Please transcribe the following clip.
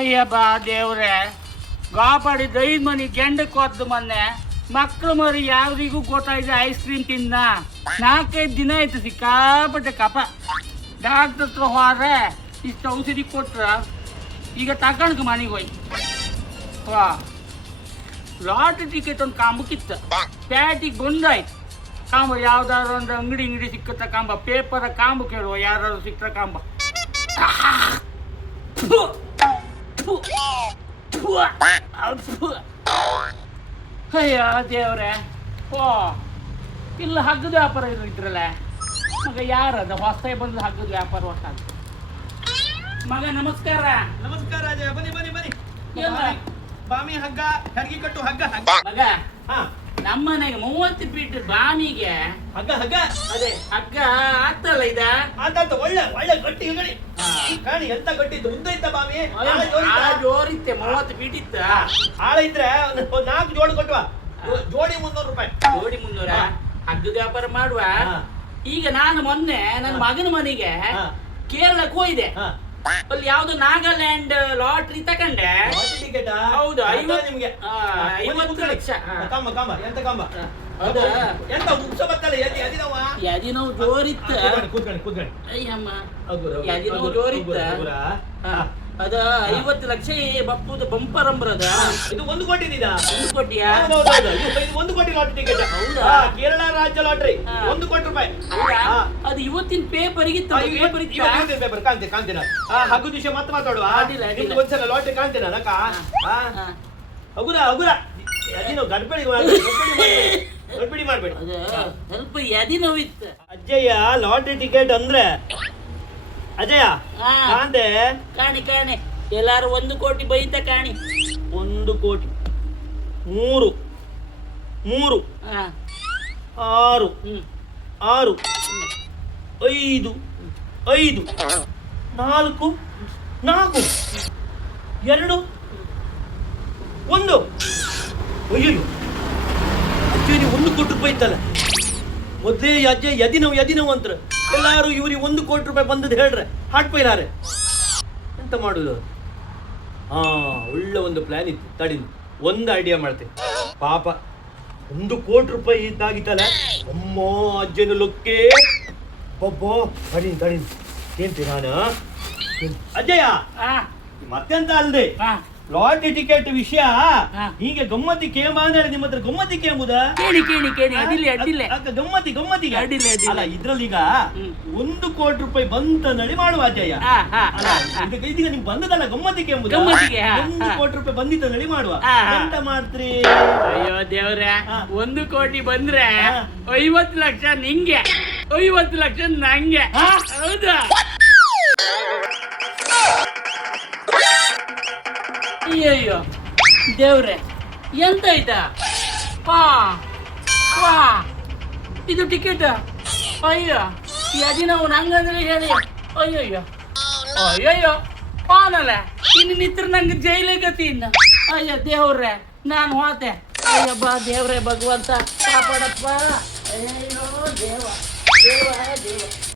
ಅಯ್ಯ ಬಾ ದೇವ್ರೆ ಗಾಪಾಡಿ ದೈದ್ ಮನಿ ಗೆಂಡಕ್ಕೆ ಕೊದ್ದು ಮೊನ್ನೆ ಮಕ್ಕಳು ಮರಿ ಯಾವ್ದಿಗೂ ಗೊತ್ತಾಯ್ತು ಐಸ್ ಕ್ರೀಮ್ ತಿಂದ ನಾಲ್ಕೈದು ದಿನ ಆಯ್ತು ಸಿಕ್ಕಾಪಟ್ಟೆ ಕಪ ಡಾಕ್ಟರ್ ಹತ್ರ ಹೋದ್ರೆ ಇಷ್ಟು ಔಷಧಿ ಕೊಟ್ರ? ಈಗ ತಗೊಂಡ್ಕ ಮನೆಗೆ ಹೋಯ್. ಲಾಟ್ರಿ ಟಿಕೆಟ್ ಒಂದು ಕಾಂಬಕ್ಕಿತ್ತು ಪ್ಯಾಟಿಗೆ ಬಂದಾಯ್ತು. ಕಾಂಬ ಯಾವ್ದಾದ್ರು ಒಂದು ಅಂಗಡಿ ಅಂಗಡಿ ಸಿಕ್ಕತ್ತ ಕಾಂಬ, ಪೇಪರ ಕಾಂಬ ಕೇಳುವ, ಯಾರಾದ್ರು ಸಿಕ್ತ ಕಾಂಬ. ಅಯ್ಯ ದೇವ್ರೆ. ಓ ಇಲ್ಲ ಹಗ್ಗದ ವ್ಯಾಪಾರ ಇದು ಇದ್ರಲ್ಲ. ಮಗ ಯಾರದ ಹೊಸ್ತಾಗಿ ಬಂದ ಹಗ್ಗದ ವ್ಯಾಪಾರ ಹೊಸ ಮಗ ನಮಸ್ಕಾರ. ನಮಸ್ಕಾರ ಅಜಯ ಬನ್ನಿ ಬನ್ನಿ ಬನ್ನಿ. ಎಲ್ಲ? ಬಾಮಿ ಹಗ್ಗ ಹರ್ಗಿ ಕಟ್ಟು ಹಗ್ಗ ಹಗ್ಗ. ಮಗ ಹಾ. ನಮ್ಮ ಮನೆಗೆ ಮೂವತ್ತು ಫೀಟ್ ಬಾಮಿಗೆ ಹಗ್ಗ ಹಗ್ಗ. ಅದೇ ಹಗ್ಗ ಆಗ್ತಲ್ಲ ಇದ ಆತ ಒಳ್ಳೆ ಒಳ್ಳೆ ಗಟ್ಟಿ ಗಡಿ ಕಾಣಿ ಎಂತ ಗಟ್ಟಿ ಉದ್ದ ಇತ್ತ? ಜೋರ್ ಇತ್ತ. ಜೋರಿತ್ತೆ ಮೂವತ್ತು ಫೀಟ್ ಇತ್ತ? ಆಳ ಇದ್ರೆ ಒಂದ್ ಒಂದ್ ನಾಲ್ಕು ಜೋಡಿ ಕೊಟ್ಟುವ ಜೋಡಿ ಮುನ್ನೂರು ರೂಪಾಯಿ. ಜೋಡಿ ಮುನ್ನೂರ. ಹಗ್ಗದ ವ್ಯಾಪಾರ ಮಾಡುವ? ಈಗ ನಾನು ಮೊನ್ನೆ ನನ್ನ. ಮಗನ ಮನೆಗೆ ಕೇರಳ ಕೇರಳಕ್ಕೆ ಹೋಯ್ದೆ ಅಲ್ಲಿ ಯಾವ್ದು ನಾಗಾಲ್ಯಾಂಡ್ ಲಾಟ್ರಿ ತಕೊಂಡೆ. ಟಿಕೆಟ್ ಹೌದು, ನಿಮ್ಗೆ. ಐವತ್ತು. ಲಕ್ಷ. ಕಂಬ ಕಂಬ ಎಂತ ಕಂಬ? ಹೌದಾ? ಎಂತ ಉಪ್ಸ ಬತ್ತಲ್ಲ ಯಾದಿ ನಾವು ಜೋರಿತ್ತ. ಕೂತ್ಕೊಳ್ಳಿ ಕೂತ್ಕೊಳ್ಳಿ ಅಯ್ಯಮ್ಮ. ಯಾದಿ ನಾವು ಜೋರಿತ್ತ. ಅದ ಐವತ್ತು ಲಕ್ಷ ಬಪ್ಪುದು ಬಂಪರ್ ಅಂಬ್ರದ. ಇದು ಒಂದು ಕೋಟಿ ಒಂದು ಕೋಟಿಯಾ? ಒಂದು ಕೋಟಿ ಲಾಟ್ರಿ ಟಿಕೆಟ್ ಹೌದಾ? ಕೇರಳ ರಾಜ್ಯ ಲಾಟರಿ. ಒಂದು ಕೋಟಿ ರೂಪಾಯಿ. ಅದು ಇವತ್ತಿನ ಪೇಪರ್ ಇತ್ತು? ಪೇಪರ್ ಇತ್ತು ಪೇಪರ್ ಕಾಂತಿ ಕಾಂತಿನ ಹಗ್ಗದ ವಿಷಯ ಮತ್ತೆ ಮಾತಾಡುವ. ನಿಮ್ಗೆ ಒಂದ್ಸಲ ಲಾಟರಿ ಕಾಂತಿನ ಅಕ್ಕ. ಹಗುರ ಹಗುರ ಅದೇನು ಗಡ್ಬಡಿ ಗಡ್ಬಡಿ. ಗಡ್ಬಡಿ ಮಾಡ್ಬೇಡಿ. ಅದು ಸ್ವಲ್ಪ ಎದಿ ನೋವಿತ್ತು. ಅಜ್ಜಯ್ಯ ಲಾಟ್ರಿ ಟಿಕೆಟ್ ಅಂದ್ರೆ ಅಜಯ ಹಾ. ಕಾಂತೆ? ಕಾಣಿ ಕಾಣಿ. ಎಲ್ಲಾರು ಒಂದು ಕೋಟಿ ಬೈತ ಕಾಣಿ. ಒಂದು ಕೋಟಿ. ಮೂರು. ಮೂರು. ಹಾ ಆರು. ಹ್ಮ್. ಆರು. ಐದು. ಐದು. ನಾಲ್ಕು. ನಾಲ್ಕು. ಎರಡು. ಒಂದು. ಅಯ್ಯೋ ಅಜ್ಜಿ ಒಂದು ಕೋಟಿ ರೂಪಾಯಿ ಇತ್ತಲ್ಲ? ಮೊದಲೇ ಅಜ್ಜ ಎದಿ ನೋವು ಎದಿ ನೋವು ಅಂತಾರೆ. ಎಲ್ಲಾರು ಇವ್ರಿಗೆ ಒಂದು ಕೋಟಿ ರೂಪಾಯಿ ಬಂದದ್ದು ಹೇಳ್ರೆ ಹಾಡ್ಪೈಲಾರೆ ಎಂತ ಮಾಡುದು? ಹಾ, ಒಳ್ಳೆ ಒಂದು ಪ್ಲಾನ್ ಇತ್ತು. ತಡಿ, ಒಂದು ಐಡಿಯಾ ಮಾಡ್ತೆ. ಪಾಪ, ಒಂದು ಕೋಟಿ ರೂಪಾಯಿ ಇದ್ದಾಗಿತ್ತಲ್ಲ? ಅಮ್ಮ, ಅಜ್ಜನ ಲೊಕ್ಕೆ. ಒಬ್ಬೋ ತಡಿ ತಡಿ. ಏನ್ತಿ ನಾನು? ಅಜ್ಜಯ್ಯ ಮತ್ತೆಂತ ಅಲ್ದೆ? ಲಾಟ್ರಿ ಟಿಕೆಟ್ ವಿಷಯ. ಹೀಗೆ ಗಮ್ಮತ್ತಿ ಕೇಂಬ ಅಂದ್ರೆ ನಿಮ್ಮ ಹತ್ರ ಗಮ್ಮತ್ತಿ ಕೇಂಬುದ? ಕೇಳಿ ಕೇಳಿ ಕೇಳಿ. ಅಡ್ಡಿಲ್ಲ ಅಕ್ಕ ಗಮ್ಮತ್ತಿ ಗಮ್ಮತ್ತಿಗೆ. ಅಡ್ಡಿಲ್ಲ, ಅಡ್ಡಿಲ್ಲ. ಅಲ್ಲ ಈಗ ಹ್ಮ್. ಒಂದು ಕೋಟಿ ರೂಪಾಯಿ ಬಂತ ನಡಿ ಮಾಡುವ ಹಾ ಇದೀಗ ಇದೀಗ ಬಂದದಲ್ಲ ಗಮ್ಮತ್ತಿಗೆ ಕೇಂಬುದ? ಗಮ್ಮತ್ತಿಗೆ, ಒಂದು ಕೋಟಿ ರೂಪಾಯಿ ಬಂದಿದ್ದ ನಡಿ ಮಾಡುವ. ಎಂತ ಮಾಡ್ತ್ರಿ? ಅಯ್ಯೋ ದೇವ್ರೆ. ಒಂದು ಕೋಟಿ ಬಂದ್ರೆ. ಐವತ್ತು ಲಕ್ಷ ನಿಂಗೆ. ಐವತ್ತು ಲಕ್ಷ ನಂಗೆ. ಹೌದಾ? ಅಯ್ಯಯ್ಯೋ, ದೇವ್ರೆ, ಎಂತ ಆಯ್ತಾ ಪಾ ವಾ, ಇದು ಟಿಕೆಟ್ ಅಯ್ಯೋ ಯದಿನವು ನಂಗಂದ್ರೆ ಹೇಳಿ. ಅಯ್ಯಯ್ಯೋ ಅಯ್ಯಯ್ಯೋ ಪಾನಲ್ಲ ಇನ್ನು ನಿತ್ರ ನಂಗೆ ಜೈಲೇ ಗತಿ ಇನ್ನು. ಅಯ್ಯೋ, ದೇವ್ರೆ, ನಾನು ಹೋತೆ ಅಯ್ಯೋ, ಬಾ, ದೇವ್ರೆ, ಭಗವಂತ, ಕಾಪಾಡಪ್ಪ. ಅಯ್ಯೋ ದೇವ ದೇವ ದೇವ.